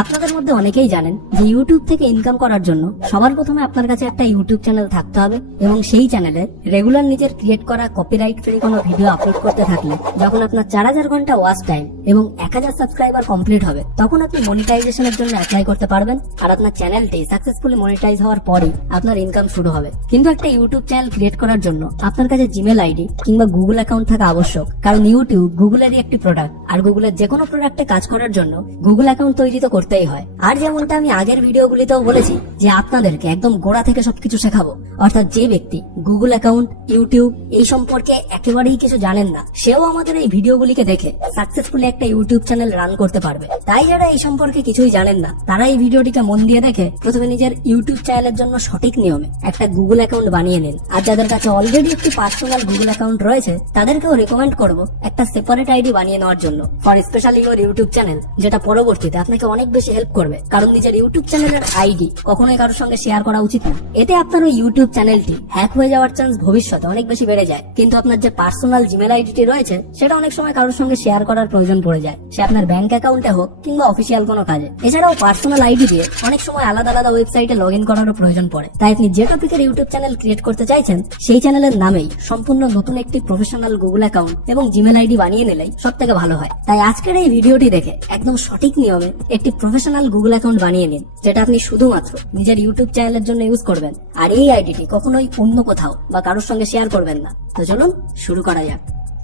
আপনাদের মধ্যে অনেকেই জানেন যে ইউটিউব থেকে ইনকাম করার জন্য সবার প্রথমে আপনার কাছে একটা ইউটিউব চ্যানেল থাকতে হবে এবং সেই চ্যানেলে রেগুলার নিজের ক্রিয়েট করা কপিরাইট ফ্রি কোনো ভিডিও আপলোড করতে থাকলে যখন আপনার 4000 ঘন্টা ওয়াচ টাইম এবং 1000 সাবস্ক্রাইবার কমপ্লিট হবে তখন আপনি মনিটাইজেশনের জন্য অ্যাপ্লাই করতে পারবেন আর আপনার চ্যানেলটি সাকসেসফুলি মনিটাইজ হওয়ার পরেই আপনার ইনকাম শুরু হবে। কিন্তু একটা ইউটিউব চ্যানেল ক্রিয়েট করার জন্য আপনার কাছে জিমেল আইডি কিংবা গুগল অ্যাকাউন্ট থাকা আবশ্যক, কারণ ইউটিউব গুগলেরই একটি প্রোডাক্ট আর গুগলের যে কোনো প্রোডাক্টে কাজ করার জন্য গুগল অ্যাকাউন্ট তৈরি তো করতেই হয়। আর যেমনটা আমি আগের ভিডিওগুলিতেও বলেছি যে আপনাদেরকে একদম গোড়া থেকে সবকিছু শেখাবো, অর্থাৎ যে ব্যক্তি গুগল অ্যাকাউন্ট, ইউটিউব এই সম্পর্কে একেবারেই কিছু জানেন না সেও আমাদের এই ভিডিওগুলিকে দেখে সাকসেসফুলি একটা ইউটিউব চ্যানেল রান করতে পারবে। তাই যারা এই সম্পর্কে কিছুই জানেন না তারা এই ভিডিওটিকে মন দিয়ে দেখে প্রথমে নিজের ইউটিউব চ্যানেলের জন্য সঠিক নিয়মে একটা গুগল অ্যাকাউন্ট বানিয়ে নিন। আর যাদের কাছে অলরেডি একটি পার্সোনাল গুগল অ্যাকাউন্ট রয়েছে তাদেরকেও রেকমেন্ড করব একটা সেপারেট আইডি বানিয়ে নেওয়ার জন্য for specially your YouTube channel, যেটা পরবর্তীতে আপনাকে অনেক বেশি হেল্প করবে। কারণ নিজের ইউটিউব চ্যানেলের আইডি কখনোই কারোর সঙ্গে শেয়ার করা উচিত না। এতে আপনার ওই ইউটিউব চ্যানেলটি হ্যাক হয়ে যাওয়ার চান্স ভবিষ্যতে অনেক বেশি বেড়ে যায়। কিন্তু আপনার যে পার্সোনাল জিমেল আইডিটি রয়েছে সেটা অনেক সময় কারোর সঙ্গে শেয়ার করার প্রয়োজন পড়ে যায়, সে আপনার ব্যাংক অ্যাকাউন্টে হোক কিংবা অফিসিয়াল কোনো কাজে। এছাড়াও পার্সোনাল আইডি দিয়ে অনেক সময় আলাদা আলাদা ওয়েবসাইটে লগ ইন করারও প্রয়োজন পড়ে। তাই আপনি যে টপিকের ইউটিউব চ্যানেল ক্রিয়েট করতে চাইছেন সেই চ্যানেলের নামেই সম্পূর্ণ নতুন একটি প্রফেশনাল গুগল অ্যাকাউন্ট এবং জিমেল আইডি বানিয়ে নিলেই সব থেকে ভালো হয়। তাই আজকের এই ভিডিওটি দেখে একদম সঠিক নিয়মে একটি প্রফেশনাল গুগল অ্যাকাউন্ট বানিয়ে নিন, যেটা আপনি শুধুমাত্র নিজের ইউটিউব চ্যানেলের জন্য ইউজ করবেন। আর এই আইডিটি কখনোই অন্য কোথাও বা কারোর সঙ্গে শেয়ার করবেন না। তো চলুন শুরু করা যাক।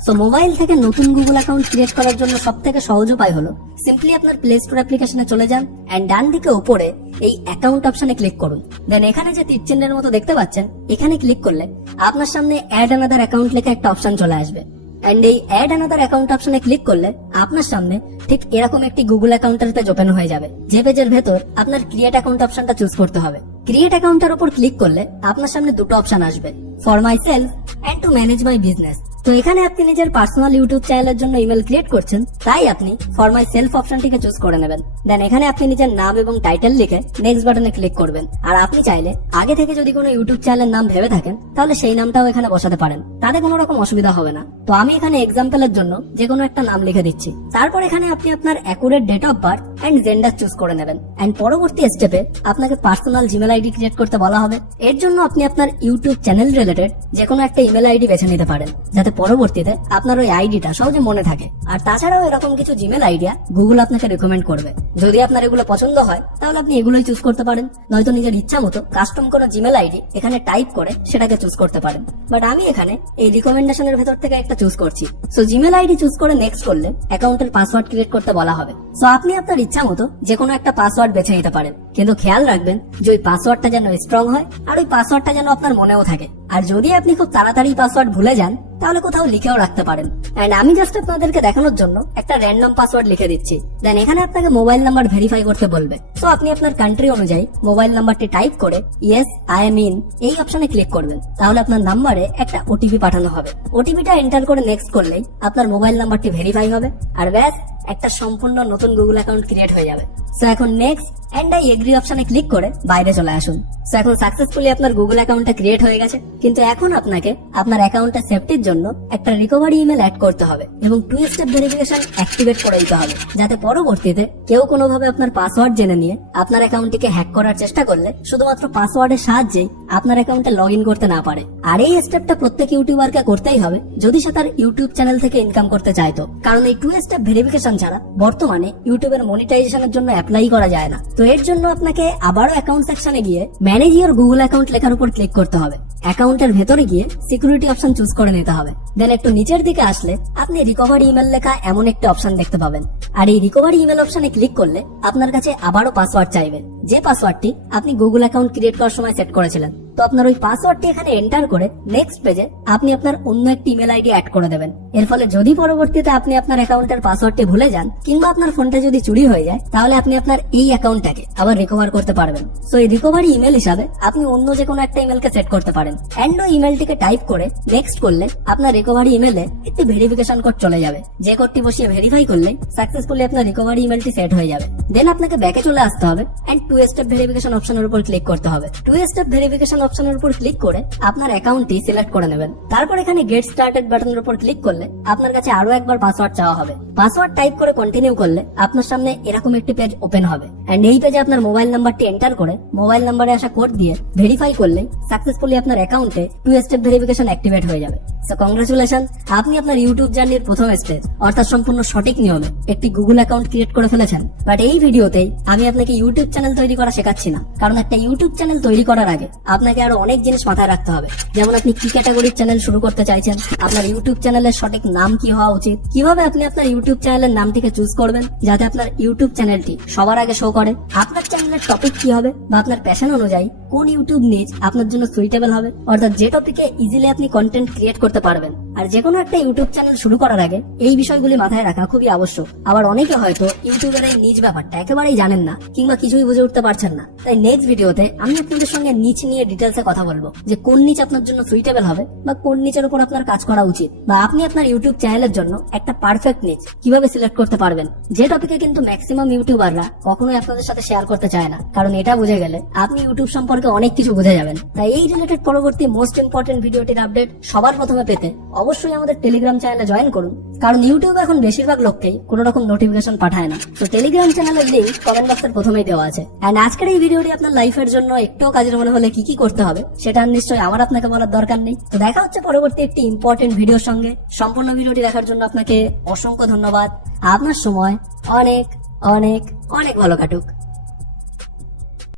তো মোবাইল থেকে নতুন গুগল অ্যাকাউন্ট ক্রিয়েট করার জন্য সব থেকে সহজ উপায় হলো সিম্পলি আপনার প্লে স্টোর অ্যাপ্লিকেশনে চলে যান এন্ড ডান দিকে উপরে এই অ্যাকাউন্ট অপশনে ক্লিক করুন। দেন এখানে যে তীর চিহ্নের মতো দেখতে পাচ্ছেন এখানে ক্লিক করলে আপনার সামনে অ্যাড অ্যানাদার অ্যাকাউন্ট লেখা একটা অপশন চলে আসবে। এন্ড এই অ্যাড অ্যানাদার অ্যাকাউন্ট অপশনে ক্লিক করলে আপনার সামনে ঠিক এরকম একটি গুগল অ্যাকাউন্টের পেজ ওপেন হয়ে যাবে, যে পেজের ভেতর আপনার ক্রিয়েট অ্যাকাউন্ট অপশনটা চুজ করতে হবে। ক্রিয়েট অ্যাকাউন্টের উপর ক্লিক করলে আপনার সামনে দুটো অপশন আসবে, for myself and to manage my business. তো এখানে আপনি নিজের পার্সোনাল ইউটিউব চ্যানেলের জন্য ইমেল ক্রিয়েট করছেন, তাই আপনি ফর মাই সেলফ অপশনটিকে চুজ করে নেবেন। দেন এখানে আপনি নিজের নাম এবং টাইটেল লিখে নেক্সট বাটনে ক্লিক করবেন। আর আপনি চাইলে আগে থেকে যদি কোনো ইউটিউব চ্যানেলের নাম ভেবে থাকেন তাহলে সেই নামটাও এখানে বসাতে পারেন, তাতে কোনো রকম অসুবিধা হবে না। তো আমি এখানে এক্সাম্পলের জন্য যে কোনো একটা নাম লিখে দিচ্ছি। তারপর এখানে আপনি আপনার accurate date of birth and gender choose করে নেবেন। এন্ড পরবর্তী স্টেপে আপনাকে পার্সোনাল জিমেল আইডি ক্রিয়েট করতে বলা হবে। এর জন্য আপনি আপনার ইউটিউব চ্যানেল রিলেটেড যে কোনো একটা ইমেল আইডি বেছে নিতে পারেন, যাতে পরবর্তীতে আপনার ওই আইডিটা সহজে মনে থাকে। আর তাছাড়াও এরকম কিছু জিমেল আইডিয়া গুগল আপনাকে রেকমেন্ড করবে। যদি আপনার এগুলো পছন্দ হয় তাহলে আপনি এগুলোই চুজ করতে পারেন, নয়তো নিজের ইচ্ছা মতো কাস্টম কোনো জিমেল আইডি এখানে টাইপ করে সেটাকে চুজ করতে পারেন। বাট আমি এখানে এই রিকমেন্ডেশনের ভেতর থেকে একটা চুজ করছি। সো জিমেল আইডি চুজ করে নেক্সট করলে অ্যাকাউন্টের পাসওয়ার্ড ক্রিয়েট করতে বলা হবে। সো আপনি আপনার ইচ্ছা মতো যে কোনো একটা পাসওয়ার্ড বেছে নিতে পারেন, কিন্তু খেয়াল রাখবেন যে ওই পাসওয়ার্ডটা যেন স্ট্রং হয় আর ওই পাসওয়ার্ডটা যেন আপনার মনেও থাকে। আর যদি আপনি খুব তাড়াতাড়ি পাসওয়ার্ড ভুলে যান তাহলে কোথাও লিখেও রাখতে পারেন। এন্ড আমি জাস্ট আপনাদেরকে দেখানোর জন্য একটা র্যান্ডম পাসওয়ার্ড লিখে দিচ্ছি। দেন এখানে আপনাকে মোবাইল নাম্বার ভেরিফাই করতে বলবে। সো আপনি আপনার কান্ট্রি অনুযায়ী মোবাইল নাম্বারটি টাইপ করে ইয়েস আই এম ইন এই অপশনে ক্লিক করবেন। তাহলে আপনার নাম্বারে একটা ওটিপি পাঠানো হবে। ওটিপিটা এন্টার করে নেক্সট করলেই আপনার মোবাইল নাম্বারটি ভেরিফাই হবে আর ব্যাস একটা সম্পূর্ণ নতুন গুগল অ্যাকাউন্ট ক্রিয়েট হয়ে যাবে। সো এখন নেক্সট এন্ড আই এগ্রি অপশনে ক্লিক করে বাইরে চলে আসুন। সো এখন সাকসেসফুলি আপনার গুগল অ্যাকাউন্টটা ক্রিয়েট হয়ে গেছে। কিন্তু এখন আপনাকে আপনার অ্যাকাউন্টের সেফটির জন্য একটা রিকভারি ইমেল অ্যাড করতে হবে এবং 2 স্টেপ ভেরিফিকেশন অ্যাক্টিভেট করে দিতে হবে, যাতে পরবর্তীতে কেউ কোনোভাবে আপনার পাসওয়ার্ড জেনে নিয়ে আপনার অ্যাকাউন্টটিকে হ্যাক করার চেষ্টা করলে শুধুমাত্র পাসওয়ার্ডের সাহায্যেই আপনার অ্যাকাউন্টে লগ ইন করতে না পারে। আর এই স্টেপটা প্রত্যেক ইউটিউবারকে করতেই হবে যদি সে তার ইউটিউব চ্যানেল থেকে ইনকাম করতে চাইতো, কারণ এই 2 স্টেপ ভেরিফিকেশন ছাড়া বর্তমানে ইউটিউবের মনিটাইজেশনের জন্য অ্যাপ্লাই করা যায় না। তো এর জন্য আপনাকে আবারও অ্যাকাউন্ট সেকশনে গিয়ে ম্যানেজ ইওর গুগল অ্যাকাউন্ট লেখার উপর ক্লিক করতে হবে। অ্যাকাউন্টের ভেতরে গিয়ে সিকিউরিটি অপশন চুজ করে নিতে হবে। দেন একটু নিচের দিকে আসলে আপনি রিকভারি ইমেল লেখা এমন একটা অপশন দেখতে পাবেন। আর এই রিকভারি ইমেল অপশনে ক্লিক করলে আপনার কাছে আবারও পাসওয়ার্ড চাইবে, যে পাসওয়ার্ডটি আপনি গুগল অ্যাকাউন্ট ক্রিয়েট করার সময় সেট করেছিলেন। তো আপনার ওই পাসওয়ার্ডটি এখানে এন্টার করে নেক্সট পেজে আপনি আপনার অন্য একটি ইমেল আইডি অ্যাড করে দেবেন। এর ফলে যদি পরবর্তীতে আপনি আপনার অ্যাকাউন্টের পাসওয়ার্ডটি ভুলে যান কিংবা আপনার ফোনটা যদি চুরি হয়ে যায় তাহলে আপনি আপনার এই অ্যাকাউন্টটাকে আবার রিকভার করতে পারবেন। সো এই রিকভারি ইমেল হিসাবে আপনি অন্য যে কোনো একটা ইমেলকে সেট করতে পারেন। এন্ড ওই ইমেলটিকে টাইপ করে নেক্সট করলে আপনার রিকভারি ইমেলে একটি ভেরিফিকেশন কোড চলে যাবে, যে কোডটি বসিয়ে ভেরিফাই করলে সাকসেসফুলি আপনার রিকভারি ইমেলটি সেট হয়ে যাবে। দেন আপনাকে ব্যাকে চলে আসতে হবে এন্ড 2 স্টেপ ভেরিফিকেশন অপশনের উপর ক্লিক করতে হবে। 2 স্টেপ ভেরিফিকেশন অপশনের উপর ক্লিক করে আপনার অ্যাকাউন্টটি সিলেক্ট করে নেবেন। তারপর এখানে গেট স্টার্টেড বাটনের উপর ক্লিক করলে আপনার কাছে আরো একবার পাসওয়ার্ড চাওয়া হবে। পাসওয়ার্ড টাইপ করে কন্টিনিউ করলে আপনার সামনে এরকম একটি পেজ ওপেন হবে। এন্ড এই পেজে আপনার মোবাইল নাম্বারটি এন্টার করে মোবাইল নাম্বারে আসা কোড দিয়ে ভেরিফাই করলে সাকসেসফুলি আপনার অ্যাকাউন্টে 2 স্টেপ ভেরিফিকেশন অ্যাক্টিভেট হয়ে যাবে। সো কংগ্রাচুলেশন, আপনি আপনার ইউটিউব জার্নির প্রথম স্টেপ অর্থাৎ সম্পূর্ণ সঠিক নিয়মে একটি গুগল অ্যাকাউন্ট ক্রিয়েট করে ফেলেছেন। বাট এই ভিডিওতেই আমি আপনাকে ইউটিউব চ্যানেল তৈরি করা শেখাচ্ছি না, কারণ একটা ইউটিউব চ্যানেল তৈরি করার আগে আপনাকে আরো অনেক জিনিস মাথায় রাখতে হবে। যেমন আপনি কি ক্যাটাগরির চ্যানেল শুরু করতে চাইছেন, আপনার ইউটিউব চ্যানেলের সঠিক নাম কি হওয়া উচিত, কিভাবে আপনি আপনার ইউটিউব চ্যানেলের নামটিকে চুজ করবেন যাতে আপনার ইউটিউব চ্যানেলটি সবার আগে শো করে, আপনার চ্যানেলের টপিক কি হবে বা আপনার প্যাশন অনুযায়ী কোন ইউটিউব নিচ আপনার জন্য সুইটেবল হবে, অর্থাৎ যে টপিকে ইজিলি আপনি কন্টেন্ট ক্রিয়েট করতে পারবেন। আর যে কোনো একটা ইউটিউব চ্যানেল শুরু করার আগে এই বিষয়গুলি মাথায় রাখা খুবই আবশ্যক। আবার অনেকে হয়তো ইউটিউবের এই নিজ ব্যাপারটা একেবারেই জানেন না কিংবা কিছুই বুঝে উঠতে পারছেন না। তাই নেক্সট ভিডিওতে আমি আপনাদের সঙ্গে নিচ নিয়ে ডিটেলসে কথা বলবো যে কোন নিচ আপনার জন্য সুইটেবল হবে বা কোন নিচের উপর আপনার কাজ করা উচিত, বা আপনি আপনার ইউটিউব চ্যানেলের জন্য একটা পারফেক্ট নিচ কিভাবে সিলেক্ট করতে পারবেন, যে টপিকে কিন্তু ম্যাক্সিমাম ইউটিউবাররা কখনোই আপনাদের সাথে শেয়ার করতে চায় না, কারণ এটা বুঝে গেলে আপনি ইউটিউব সম্পর্কে অনেক কিছু বুঝে যাবেন। তাই এই রিলেটেড পরবর্তী মোস্ট ইম্পর্টেন্ট ভিডিওটির আপডেট সবার প্রথমে পেতে অবশ্যই আমাদের টেলিগ্রাম চ্যানেলে জয়েন করুন, কারণ ইউটিউব এখন বেশিরভাগ লোককেই কোনো রকম নোটিফিকেশন পাঠায় না। তো টেলিগ্রাম চ্যানেলের লিংক কমেন্ট বক্সের প্রথমেই দেওয়া আছে। এন্ড আজকের এই ভিডিওটি আপনার লাইফের জন্য একটু কাজের মনে হলে কি কি করতে হবে সেটা নিশ্চয়ই আমার আপনাকে বলার দরকার নেই। তো দেখা হচ্ছে পরবর্তী একটি ইম্পর্টেন্ট ভিডিওর সঙ্গে। সম্পূর্ণ ভিডিওটি দেখার জন্য আপনাকে অসংখ্য ধন্যবাদ। আপনার সময় অনেক অনেক অনেক ভালো কাটুক।